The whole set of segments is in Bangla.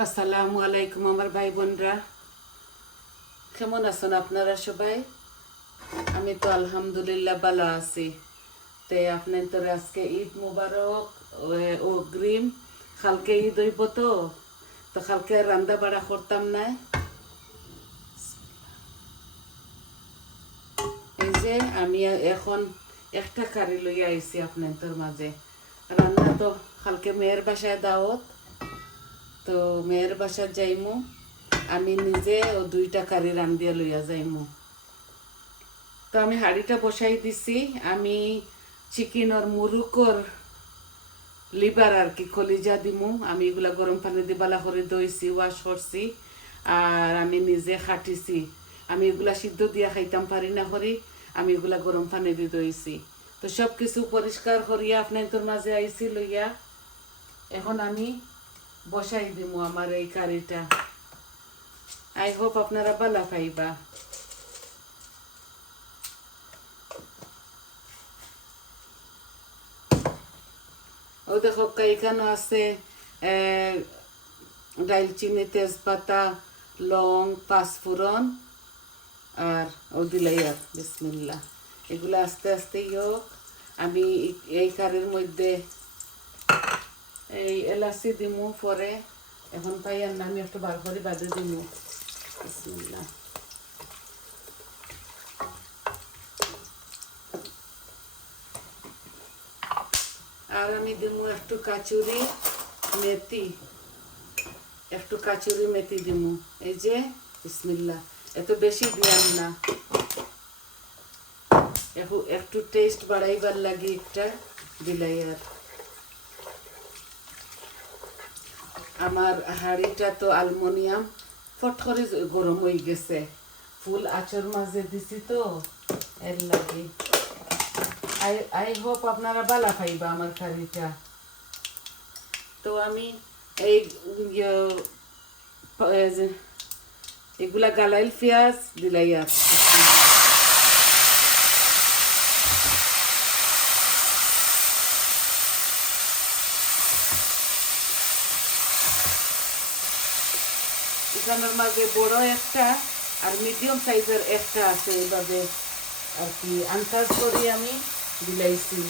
আসসালামু আলাইকুম আমার ভাই বোনরা। কেমন আছেন আপনারা সবাই? আমি তো আলহামদুলিল্লাহ ভালো আছি। তে আপনার তো আজকে ঈদ মুবারক ও- গ্রিম কালকে ঈদ হইব তো? তো কালকে রান্না বাড়া করতাম না। এই যে আমি এখন একটা কারি লইয়া আইছি আপনার তোর মাঝে। রান্না তো কালকে মেয়ের বাসায় দাওয়াত। তো মেয়ের বাসা যাইমু। আমি নিজে ও দুইটা কারি রান্ধিয়া লইয়া যাইমু। তো আমি হাঁড়িটা বসাই দিছি। আমি চিকেন আর মুরুকর লিভার আর কি কলিজা দিমু। আমি এগুলা গরম পানি দিবালা করে দইছি ওয়াশ করছি আর আমি নিজে খাটিছি। আমি এগুলা সিদ্ধ দিয়া খাইতাম পারি না করি আমি এগুলা গরম পানি দি দইছি তো সব কিছু পরিষ্কার করিয়া আপনার তোর মাঝে আইছি লইয়া। এখন আমি বসাই দিমু আমার এই কারিটা। আই হোপ আপনারা বালা পাইবা। ও দেখো এখানে আছে ডালচিনি তেজপাতা, লং, পাঁচফোড়ন, আর ও দিলাই আর বিসমিল্লা এগুলো আস্তে আস্তে হোক, আমি এই কারির মধ্যে এই এলাচি দিমু, পরে এখন পাই আর না আমি একটু বার করে বাদে দিমু। আর আমি দিমু একটু কাচুরি মেথি। একটু কাচুরি মেথি দিমু। এই যে বিসমিল্লা এত বেশি দিয়াম না। একটু টেস্ট বাড়াইবার লাগে একটা দিলাই আর আমার হাড়িটা তো আলমোনিয়াম। ফট করে গরম হয়ে গেছে। ফুল আচর মাঝে দিছি তো এর লাগে। আই আই হোপ আপনারা বালা পাইবা আমার কারিটা তো আমি এই ইয়ে, এগুলা গালাইল পেঁয়াজ দিলাই এখানের মাঝে বড় একটা আর মিডিয়াম সাইজের একটা আছে এইভাবে আর কি আন্দাজ করি আমি, বিলাইছি।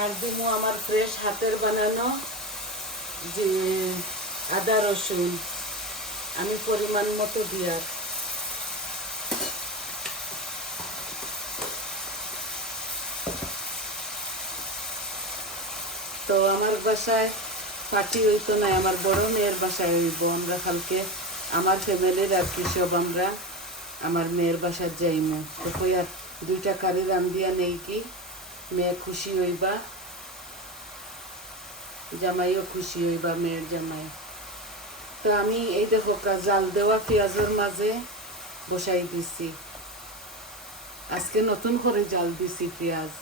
আর দিমু আমার ফ্রেশ হাতের বানানো যে আদা রসুন, আমি পরিমাণ মতো দিয়ার তো আমার বাসায়, পার্টি হইতো না আমার বড় মেয়ের বাসায় হইব। আমরা কালকে, আমার ফ্যামিলির আর কি সব আমরা, আমার মেয়ের বাসায় যাইমু। তো কই আর দুইটা কারি রান্ধিয়া নেই কি? মেয়ে খুশি হইবা? জামাইও খুশি হইবা, মেয়ের জামাই। তো আমি, এই দেখো জাল দেওয়া পেঁয়াজের মাঝে বসাই দিছি। আজকে নতুন করে জাল দিছি পেঁয়াজ।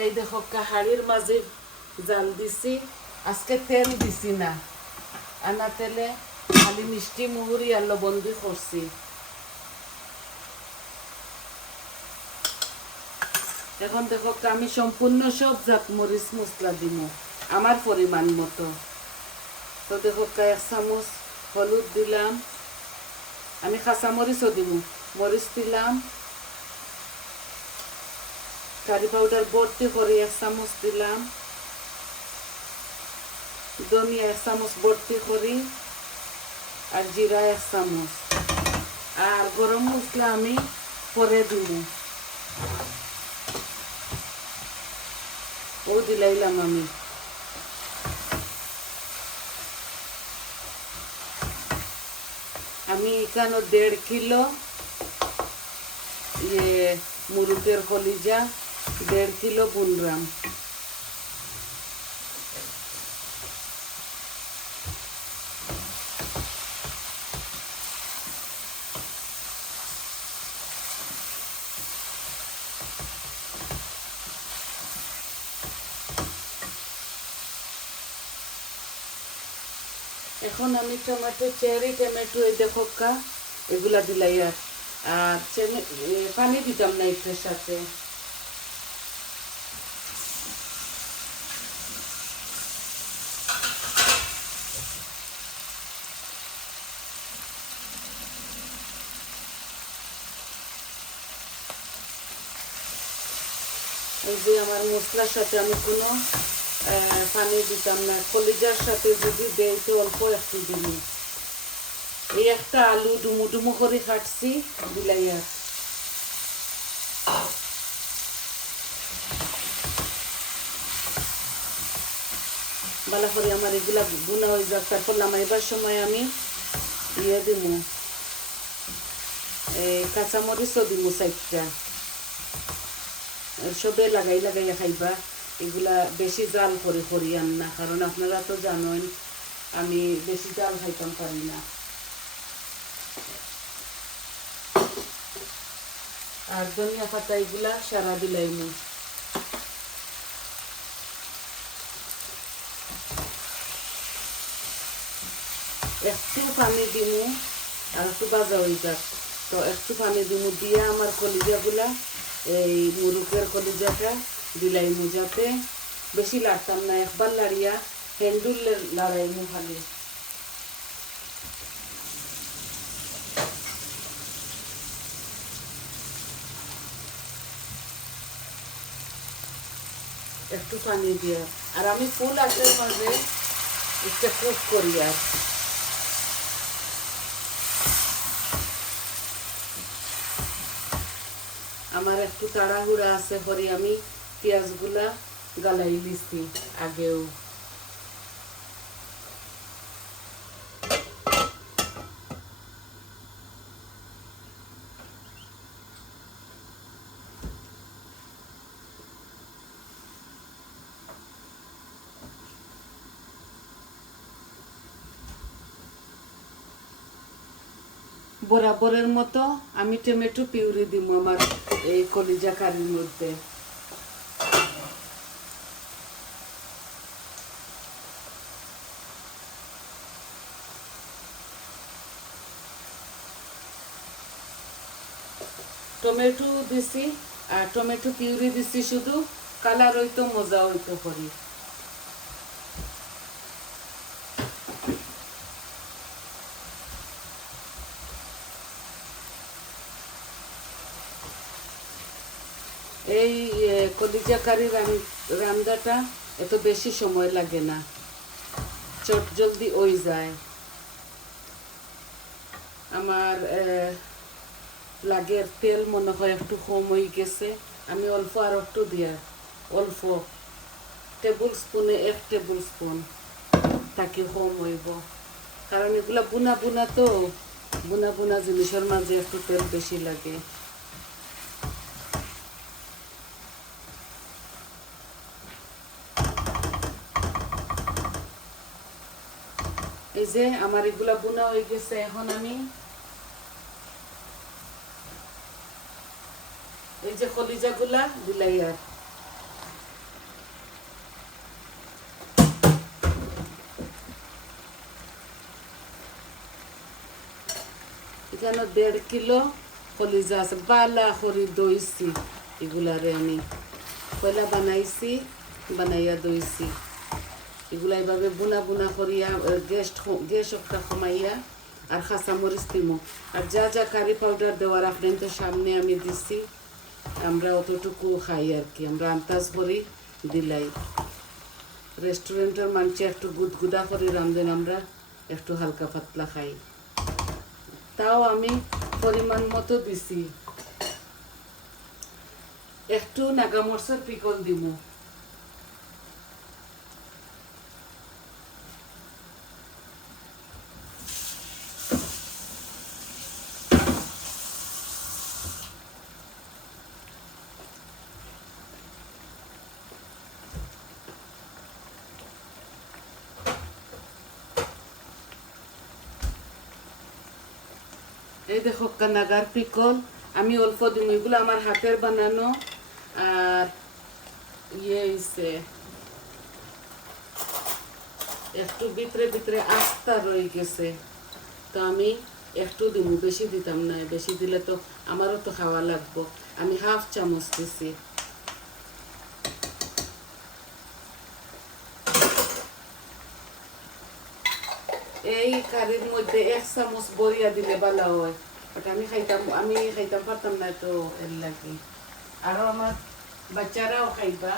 এই দেখো কাহাড়ির মাঝে জাল দিছি। আজকে তেল দিছি না। আনা তেলে খালি মিষ্টি, মুহুরি আর লবণ দিয়ে করছি। এখন দেখো, আমি সম্পূর্ণ সব জাত মরিচ মশলা দিব, আমার পরিমাণ মতো। তো দেখো, এক চামচ হলুদ দিলাম। আমি কাঁচা মরিচও দিব, মরিচ দিলাম। কারি পাউডার ভর্তি করে এক চামচ দিলাম। ধনিয়া এক চামচ ভর্তি করি আর জিরা এক চামচ। আর গরম মশলা আমি পরে দিব। ও দিলাইলাম আমি। আমি এখানে দেড় কিলো ইয়ে মুরুগের কলিজা দেড় কিলো বুনরাম এখন আমি টমেটো, চেরি, টমেটো, এই দেখো কা, এগুলা দিলাই আর আর পানি দিতাম না একটুর সাথে যে আমার মশলার সাথে আমি কোনো পানি দিতাম না। কলিজার সাথে যদি দেই তো অল্প একটু দিলি এই একটা আলু ডুমু ডুমু করে কাটছি আর ভালো করে আমার এগুলা গুণা হয়ে যাক, তারপর নামাইবার সময় আমি ইয়ে এই কাঁচামরিচও দিমু চারটা। সবে লাগাই লাগাইয়া খাইবা, এগুলা বেশি জাল করে করি না কারণ আপনারা তো জানেন, আমি বেশি জাল খাইতাম পারি না। আর ধনিয়া পাতা এগুলা সারা দিলাই মু। একটু পানি দিমু, আর একটু বাজা হয়ে যাক তো একটু পানি দিমু, দিয়ে আমার কলিজাগুলা এই মুরুকের কলিজাটা দিলাইমু যাতে বেশি লাড়তাম না, একবার লাড়িয়া হেন্ডুল লাড়াইমু খালি একটু পানি দিয়া। আর আমি ফুল আছে মাঝে একটা কুক করি আর। আমার একটু তাড়াহুড়া আছে পরে আমি পেঁয়াজগুলা গালাই দিছি। আগেও বরাবরের মতো আমি টমেটো পিউরি দিব আমার এই কলিজা কারির মধ্যে। টমেটো দিছি, আর টমেটো পিউরি দিছি শুধু, কালার হইতো, মজা হইতো করি এই এ, কলিজা কারি রান- এত বেশি সময় লাগে না। চট জলদি ওই যায়। আমার এ, লাগের তেল মনে হয় একটু কম হয়ে গেছে। আমি অল্প আর একটু দিয়া অল্প। টেবিল স্পুনে এক টেবিল স্পুন তাকে কম হইব। কারণ এগুলা বুনা বুনা তো বুনা বুনা জিনিসের মাঝে একটু তেল বেশি লাগে। যে আমার এগুলা বোনা হয়ে গেছে, এখন আমি এই যে কলিজা গুলা দিলাই আর এখানে দেড় কিলো কলিজা আছে, বালা করে দইছি, এগুলারে আমি। পয়লা বানাইছি, বানাইয়া দইছি। এগুলা এভাবে বুনা বুনা করিয়া গ্যাস গ্যাস একটা কমাইয়া আর খাসা মরিচ দিমো আর যা যা কারি পাউডার দেওয়ার আপনাদের সামনে আমি দিছি, আমরা অতটুকু খাই আর কি। আমরা আন্দাজ করি দিলাই। রেস্টুরেন্টের মানুষে একটু গুদগুদা করে রান্ধেন আমরা, একটু হালকা পাতলা খাই। তাও আমি পরিমাণ মতো দিছি। একটু নাগামরসের পিকল দিমু। দেখো কানাগার পিকল। আমি অল্প এগুলো আমার হাতের বানানো। আর ইয়ে একটু ভিতরে ভিতরে রয়ে গেছে। তো আমি একটু বেশি দিতাম না, বেশি দিলে তো আমারও তো খাওয়া লাগবো। আমি হাফ চামচ দিছি। এই কারির মধ্যে এক চামচ বরিয়া দিলে ভালো হয়। বাট আমি খাইতাম আমি খাইতাম পারতাম না তো এর লাগে আমার বাচ্চারাও খাইবা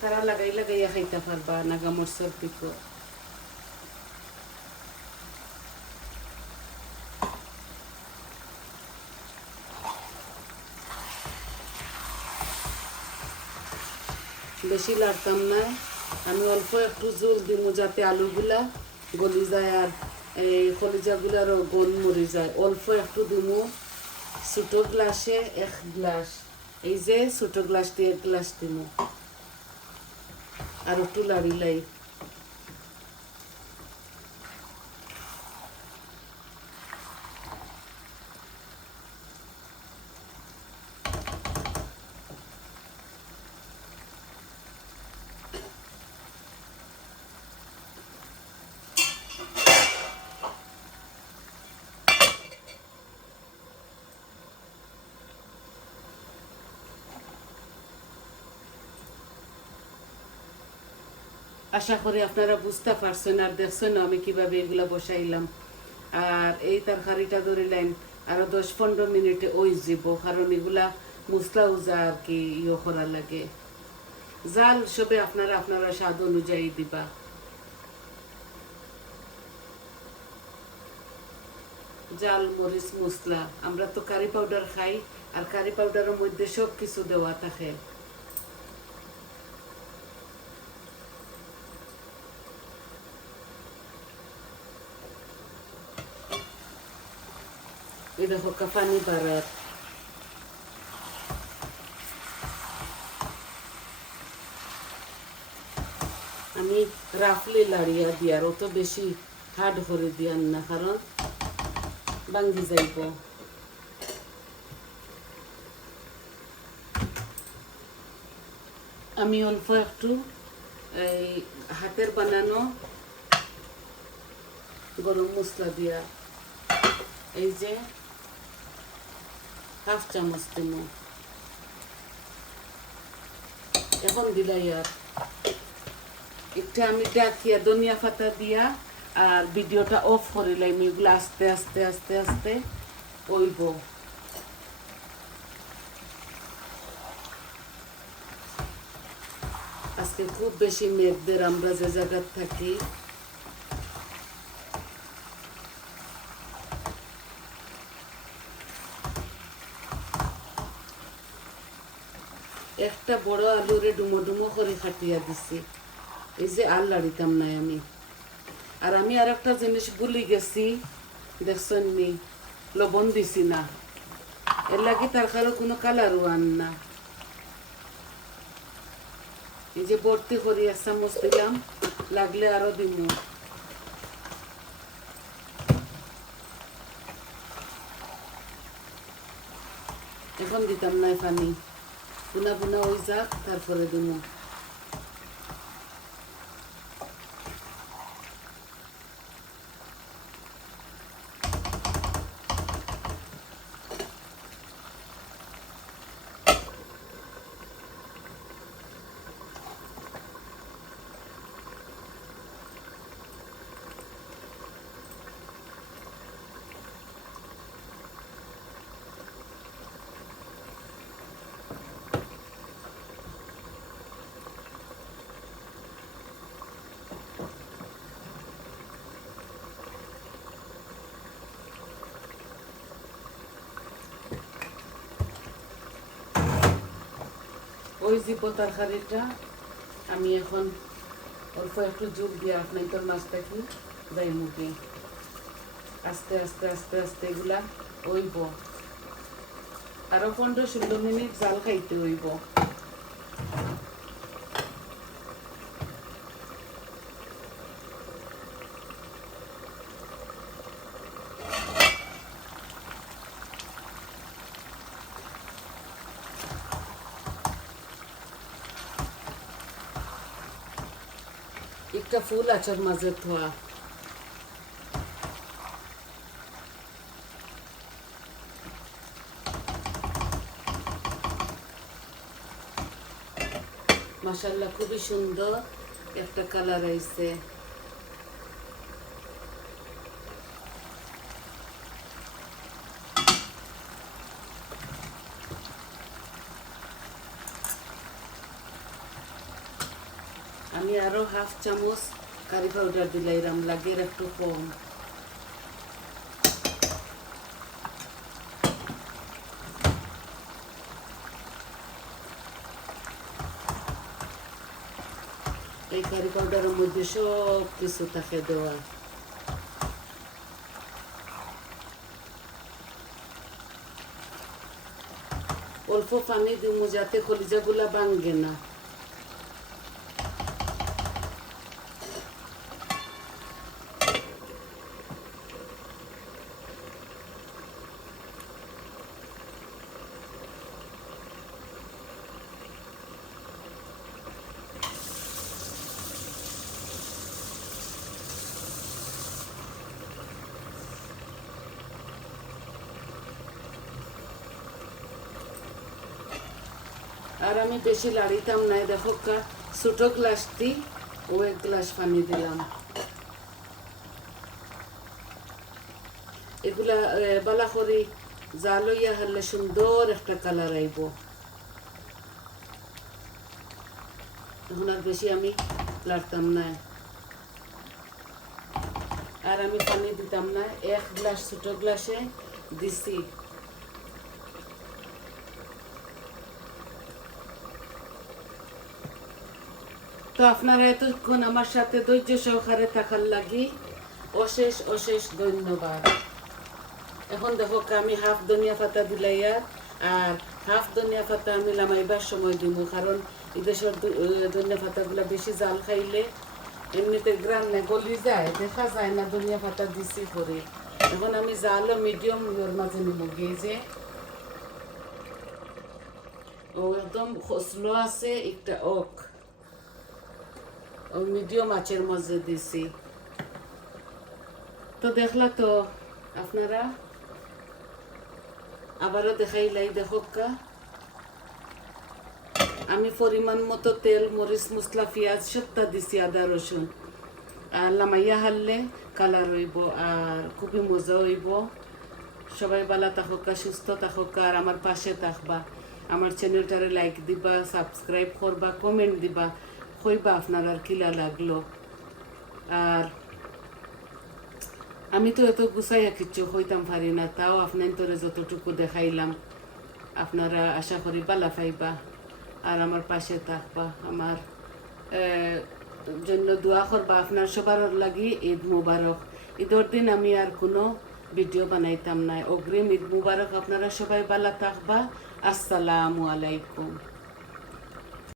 তারা লাগাই লাগাইয়া খাইতে পারবা নাগামরসর পিঠো বেশি লাগতাম না আমি অল্প একটু জোল দিব যাতে আলুগুলা গলি যায় আর এই কলিজাগুলারও গোল মরি যায়। অল্প একটু দিমু। ছোটো গ্লাসে এক গ্লাস। এই যে ছোটো গ্লাস দিয়ে এক গ্লাস দিমু। আর একটু লাড়ি লাই। আশা করি আপনারা বুঝতে পারছেন আর দেখছেন আমি কীভাবে এগুলা বসাইলাম। আর এই তরকারিটা ধরে লাইন আরও দশ পনেরো মিনিটে ওই যাব, কারণ এগুলা মুসলা উজা আর কি ইয়ে করা লাগে। জাল সবে আপনারা আপনারা স্বাদ অনুযায়ী দিবা। জাল, মরিচ মশলা আমরা তো কারি পাউডার খাই, আর কারি পাউডারের মধ্যে সব কিছু দেওয়া থাকে। এই দেখো কাফানি আমি রাফলি লাড়িয়া দিয়ার অত বেশি হার্ড করে দিয়ার না কারণ ভাঙ্গি যাইব আমি অল্প একটু এই হাতের বানানো গরম মশলা দিয়া এই যে হাফ চামচ দিব এখন দিলাই আর একটা আমি ডাকিয়া ধনিয়া পাতা দিয়া আর ভিডিওটা অফ করে লাইম এগুলো আস্তে আস্তে আস্তে আস্তে ওইব আজকে খুব বেশি মেঘদের আমরা যে জায়গার থাকি একটা বড় আলুরে ডুমো ডুমো করে খাটিয়া দিছি। এই যে আর লাড়িতাম নাই আমি। আর আমি আর একটা জিনিস ভুলি গেছি, দেখছেন নি? লবণ দিছি না। এর লাগে তার কারও কোনো কালারও আন না। এই যে ভর্তি করি, এক চামচ দিলাম, লাগলে আরও দিমু। এখন দিতাম নাই পানি। বুনা বুনা হয়ে যাক তারপরে দিমু ওই জীব তরকারিটা আমি এখন অল্প একটু যোগ দিয়ে আপনার তোর মাছটা কি যাই মুখে। আস্তে আস্তে আস্তে আস্তে এগুলা ওইব আরও পনেরো, ষোলো মিনিট জাল খাইতে হইব। একটা ফুল আচার মাঝে থোয়া মাসাল্লাহ খুবই সুন্দর একটা কালার আইছে আমি আরও হাফ চামচ কারি পাউডার দিলাইরাম লাগে একটু কম। এই কারি পাউডারের মধ্যে সব কিছু থাকে দেওয়া। অল্প পানি দিব যাতে কলিজাগুলা ভাঙ্গে না। আর আমি বেশি লাড়িতাম নাই দেখো কা, ছোট গ্লাস দি ও এক গ্লাস পানি দিলাম। এগুলা বালা করি জালইয়া হলে সুন্দর একটা কালার আইব। এখন আর বেশি আমি লাড়তাম না। আর আমি পানি দিতাম না, এক গ্লাস ছোট গ্লাসে দিছি। তো আপনারা এতক্ষণ আমার সাথে ধৈর্য সহকারে থাকার লাগি অশেষ অশেষ ধন্যবাদ। এখন দেখো আমি হাফ ধনিয়া পাতা দিলাইয়া, আর হাফ ধনিয়া পাতা আমি লামাইবার সময় দিব কারণ এদেশের ধনিয়া পাতাগুলো বেশি জাল খাইলে এমনিতে গ্রামে গলি যায়, দেখা যায় না ধনিয়া পাতা দিছি করে এখন আমি জালও মিডিয়াম ইয়ের মাঝে নিব গিয়ে যে। ও, একদম খসলো আছে, একটা ও মিডিয়াম আঁচের মধ্যে দিছি। তো দেখলা তো আপনারা? আবারও দেখাইলাই দেখকা আমি পরিমাণ মতো তেল, মরিচ মশলা পেঁয়াজ সবটা দিছি, আদা, রসুন। আর লামাইয়া হারলে কালার হইব আর খুবই মজা হইব। সবাই বালা থাকা সুস্থ থাকা আর আমার পাশে থাকবা। আমার চ্যানেলটারে লাইক দিবা সাবস্ক্রাইব করবা কমেন্ট দিবা। কইবা আপনার আর কিলা লাগল? আর আমি তো এত গুছাইয়া কিচ্ছু হইতাম পারি না, তাও আপনার তোরে যতটুকু দেখাইলাম, আপনারা আশা করি বালা পাইবা। আর আমার পাশে থাকবা, আমার জন্য দোয়া করবা আপনার সবার লাগি ঈদ মুবারক। ঈদের দিন আমি আর কোনো ভিডিও বানাইতাম না অগ্রিম ঈদ মুবারক আপনারা সবাই বালা থাকবা। আসসালামু আলাইকুম।